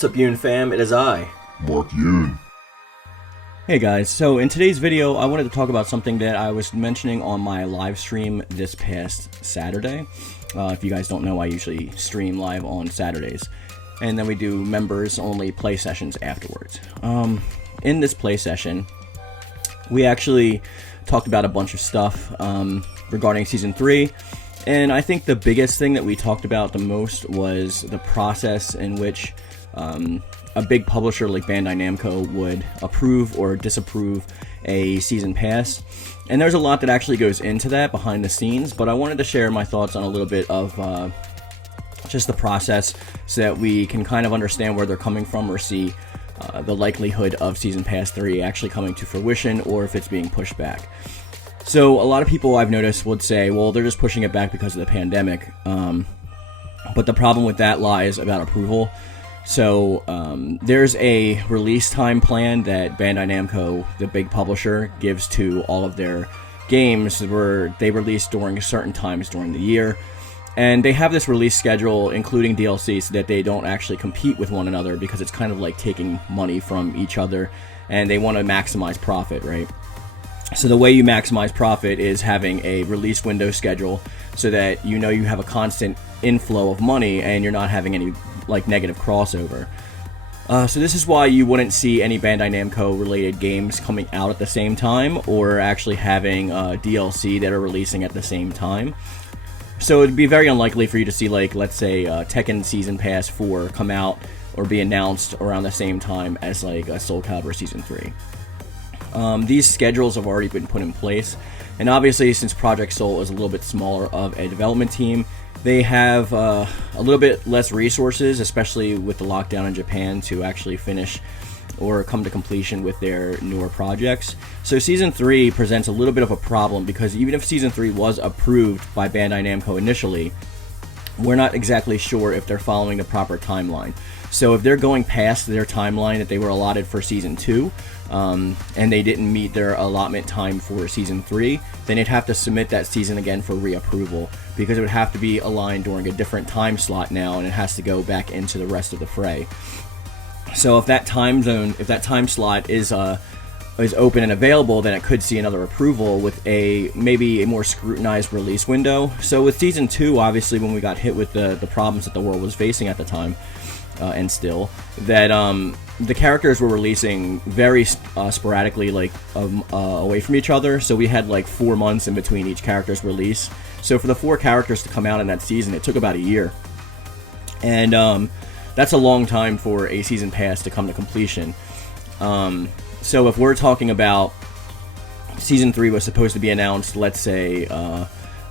What's up, Yoon-Fam? It is I, Mark Yoon. Hey guys, so in today's video I wanted to talk about something that I was mentioning on my live stream this past Saturday. If you guys don't know, I usually stream live on Saturdays, and then we do members only play sessions afterwards. In this play session, we actually talked about a bunch of stuff regarding Season 3, and I think the biggest thing that we talked about the most was the process in which a big publisher like Bandai Namco would approve or disapprove a season pass. And there's a lot that actually goes into that behind the scenes, but I wanted to share my thoughts on a little bit of just the process so that we can kind of understand where they're coming from or see the likelihood of Season Pass 3 actually coming to fruition or if it's being pushed back. So a lot of people I've noticed would say, well, they're just pushing it back because of the pandemic. But the problem with that lies about approval. So there's a release time plan that Bandai Namco, the big publisher, gives to all of their games where they release during certain times during the year. And they have this release schedule, including DLC, so that they don't actually compete with one another, because it's kind of like taking money from each other, and they want to maximize profit, right? So the way you maximize profit is having a release window schedule so that you know you have a constant inflow of money and you're not having any like negative crossover. So this is why you wouldn't see any Bandai Namco related games coming out at the same time or actually having DLC that are releasing at the same time. So it'd be very unlikely for you to see, like, let's say Tekken Season Pass 4 come out or be announced around the same time as like Soul Calibur Season 3. These schedules have already been put in place, and obviously since Project Soul is a little bit smaller of a development team, they have a little bit less resources, especially with the lockdown in Japan, to actually finish or come to completion with their newer projects. So Season 3 presents a little bit of a problem, because even if Season 3 was approved by Bandai Namco initially, we're not exactly sure if they're following the proper timeline. So if they're going past their timeline that they were allotted for Season 2, and they didn't meet their allotment time for Season 3, then they'd have to submit that season again for reapproval, because it would have to be aligned during a different time slot now, and it has to go back into the rest of the fray. So if that time slot is open and available, then it could see another approval with maybe a more scrutinized release window. So with Season 2, obviously, when we got hit with the problems that the world was facing at the time, and still, that the characters were releasing very sporadically, like away from each other. So we had like 4 months in between each character's release. So for the 4 characters to come out in that season, it took about a year. And that's a long time for a season pass to come to completion. So if we're talking about Season 3 was supposed to be announced, let's say,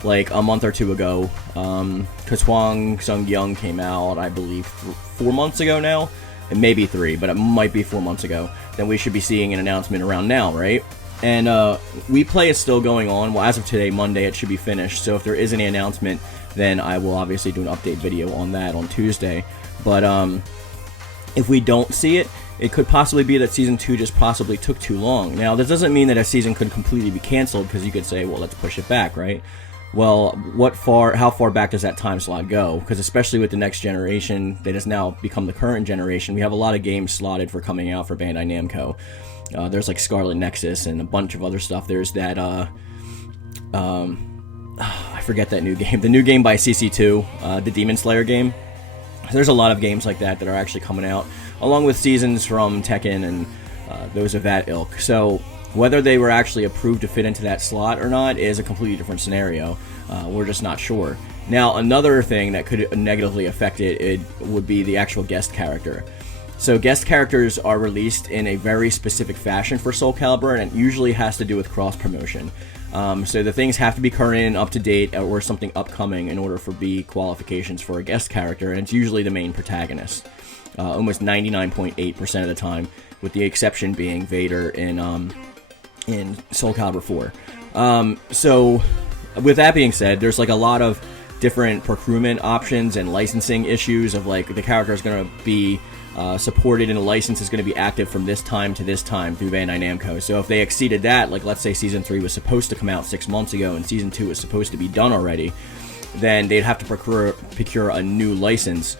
like a month or 2 ago, because Hwang Sung-young came out, I believe, 4 months ago now, and maybe 3, but it might be 4 months ago, then we should be seeing an announcement around now, right? And WePlay is still going on. Well, as of today, Monday, it should be finished. So if there is any announcement, then I will obviously do an update video on that on Tuesday. But if we don't see it, it could possibly be that Season 2 just possibly took too long. Now, this doesn't mean that a season could completely be canceled, because you could say, well, let's push it back, right? Well, how far back does that time slot go? Because especially with the next generation that has now become the current generation, we have a lot of games slotted for coming out for Bandai Namco. There's like Scarlet Nexus and a bunch of other stuff. There's that, I forget that new game. The new game by CC2, the Demon Slayer game. There's a lot of games like that are actually coming out, along with seasons from Tekken and those of that ilk. So whether they were actually approved to fit into that slot or not is a completely different scenario. We're just not sure. Now, another thing that could negatively affect it would be the actual guest character. So guest characters are released in a very specific fashion for Soul Calibur, and it usually has to do with cross-promotion. So the things have to be current and up to date, or something upcoming, in order for B qualifications for a guest character, and it's usually the main protagonist. Almost 99.8% of the time, with the exception being Vader in Soul Calibur 4. So with that being said, there's like a lot of different procurement options and licensing issues of like the character is going to be supported and a license is going to be active from this time to this time through Bandai Namco. So if they exceeded that, like let's say Season 3 was supposed to come out 6 months ago and Season 2 was supposed to be done already, then they'd have to procure a new license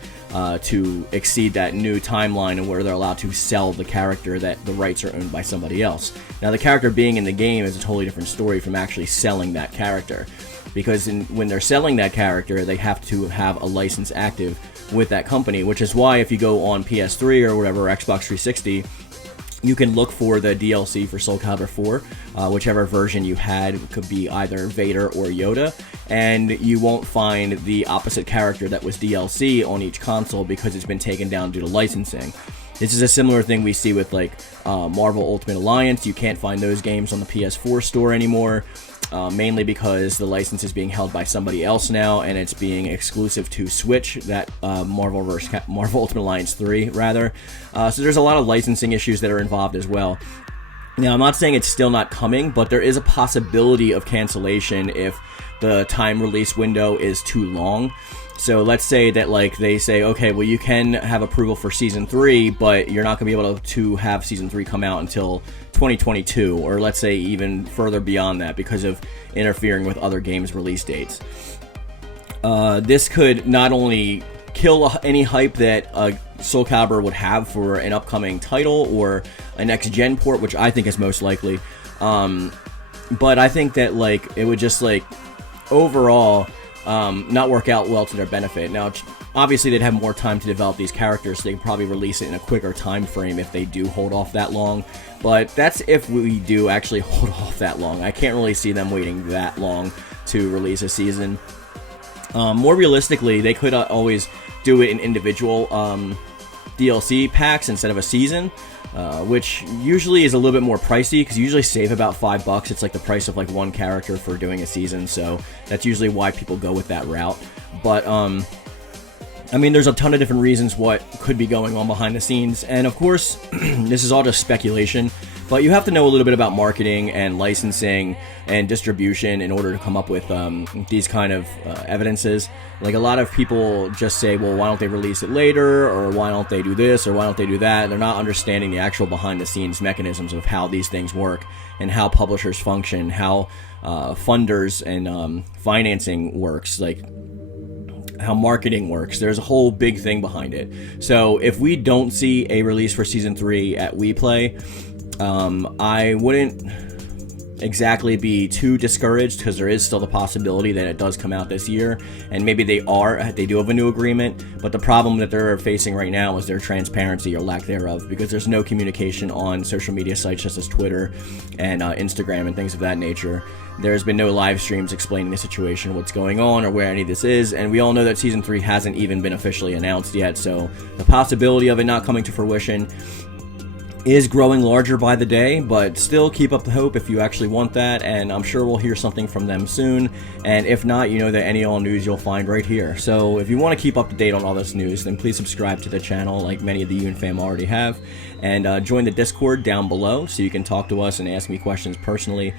to exceed that new timeline and where they're allowed to sell the character that the rights are owned by somebody else. Now, the character being in the game is a totally different story from actually selling that character, because when they're selling that character, they have to have a license active with that company, which is why if you go on PS3 or whatever, Xbox 360, you can look for the DLC for Soul Calibur 4, whichever version you had. It could be either Vader or Yoda, and you won't find the opposite character that was DLC on each console because it's been taken down due to licensing. This is a similar thing we see with like Marvel Ultimate Alliance. You can't find those games on the PS4 store anymore, mainly because the license is being held by somebody else now, and it's being exclusive to Switch, that Marvel Ultimate Alliance 3, rather. So there's a lot of licensing issues that are involved as well. Now, I'm not saying it's still not coming, but there is a possibility of cancellation if the time release window is too long. So let's say that, like, they say, okay, well, you can have approval for Season 3, but you're not going to be able to have Season 3 come out until 2022, or let's say even further beyond that because of interfering with other games' release dates. This could not only kill any hype that Soul Calibur would have for an upcoming title or a next-gen port, which I think is most likely, but I think that, like, it would just, like, overall not work out well to their benefit. Now, obviously, they'd have more time to develop these characters, so they can probably release it in a quicker time frame if they do hold off that long. But that's if we do actually hold off that long. I can't really see them waiting that long to release a season. More realistically, they could always do it in individual DLC packs instead of a season, which usually is a little bit more pricey because you usually save about $5. It's like the price of like one character for doing a season, so that's usually why people go with that route. But I mean, there's a ton of different reasons what could be going on behind the scenes, and of course, this is all just speculation, but you have to know a little bit about marketing and licensing and distribution in order to come up with these kind of evidences. Like, a lot of people just say, well, why don't they release it later, or why don't they do this, or why don't they do that? They're not understanding the actual behind-the-scenes mechanisms of how these things work and how publishers function, how funders and financing works, like how marketing works. There's a whole big thing behind it. So if we don't see a release for Season 3 at WePlay, I wouldn't exactly be too discouraged, because there is still the possibility that it does come out this year, and maybe they do have a new agreement, but the problem that they're facing right now is their transparency or lack thereof, because there's no communication on social media sites such as Twitter and Instagram and things of that nature. There's been no live streams explaining the situation, what's going on, or where any of this is, and we all know that Season 3 hasn't even been officially announced yet, so the possibility of it not coming to fruition is growing larger by the day, but still keep up the hope if you actually want that, and I'm sure we'll hear something from them soon, and if not, you know that any all news you'll find right here. So if you want to keep up to date on all this news, then please subscribe to the channel like many of the Yoon-Fam already have, and join the Discord down below so you can talk to us and ask me questions personally.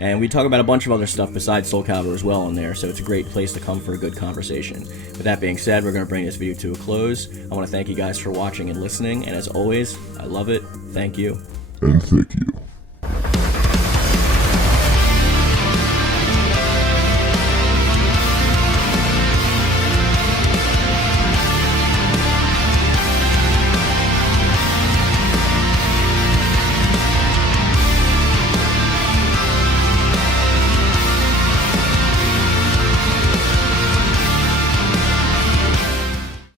And we talk about a bunch of other stuff besides Soul Calibur as well in there, so it's a great place to come for a good conversation. With that being said, we're going to bring this video to a close. I want to thank you guys for watching and listening, and as always, I love it. Thank you. And thank you.